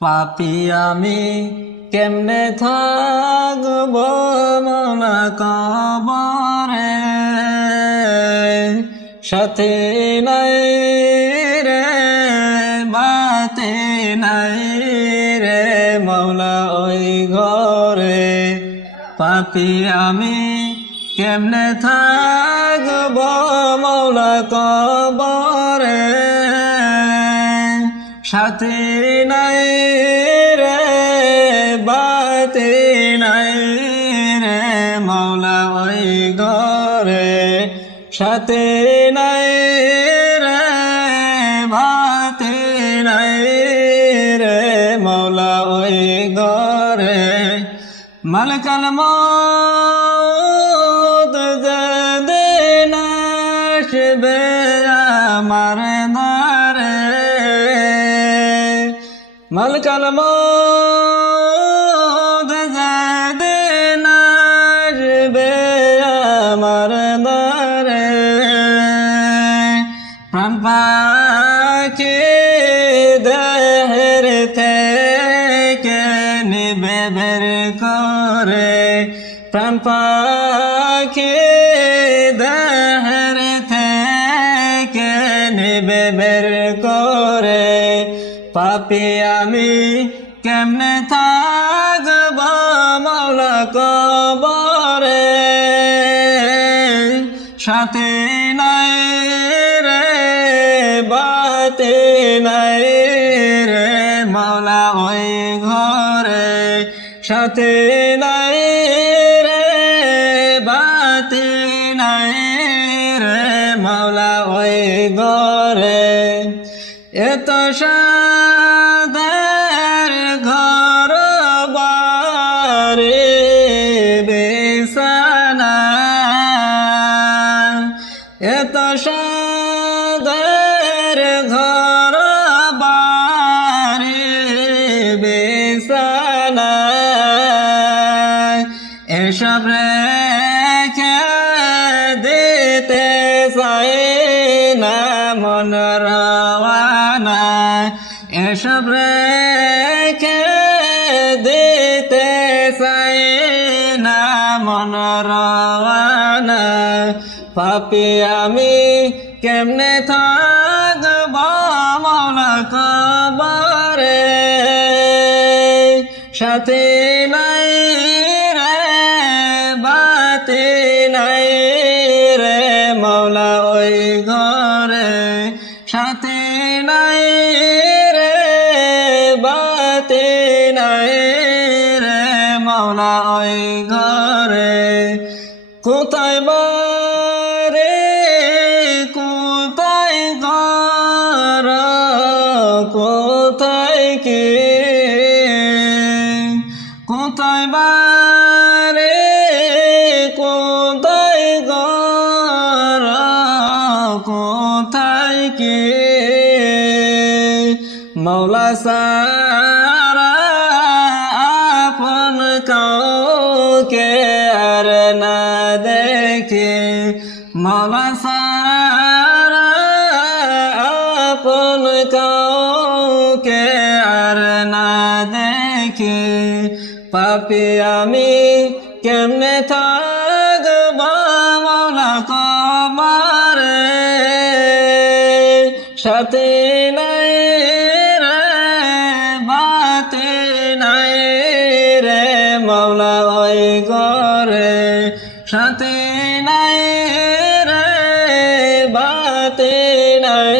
পাপী আমি কেমনে থাকব মৌলা কবরে, সাথে নাই রে বাতে নাই রে মৌলা ওই ঘরে। পাপী আমি কেমনে থাকব মৌলা কবরে, সাথে নাই রে বাতে নাই রে মৌলা ওই ঘরে, সাথে নাই রে বাতে নাই রে মৌলা ওই ঘরে। মালিকাল মউত যেদিন আসবে আমার দ্বারে, মালিকাল মউত যেদিন আসবে আমার দ্বারে, প্রাণ পাখি দেহের থেকে নিবে বের করে, প্রাণ পাখি দেহের থেকে নিবে বের করে। পাপী আমি কেমনে থাকব মৌলা কবরে, সাথে নাই রে বাতে নাই রে মৌলা ওই ঘরে, সাথে নাই রে বাতে নাই রে মৌলা ওই ঘরে। এত সাদের ঘর বাড়ি বিছানা, এত সাদের ঘর বাড়ি বিছানা, এসব রেখে দিতে চাই না মন রওয়ানা, এসব রেখে দিতে চাই না মন রওয়ানা। পাপী আমি কেমনে থাকব মৌলা কবরে, সাথে নাই রে বাতে নাই রে মৌলা ওই ঘরে, সাথে নাই রে বাতে নাই রে মৌলা ওই ঘরে। কোথায় বারে কোথায় ঘর কোথায় কি, কোথায় বারে কোথায় ঘর কোথায় কি, মৌলা সারা আপন কাউকে আর না দেখে, মৌলা সারা আপন কাউকে আর না দেখে। পাপী আমি কেমনে থাকব মৌলা কবরে, সাথে নাই রে বাতে নাই রে মৌলা ওই ঘরে, সাথে নাই রে বাতে নাই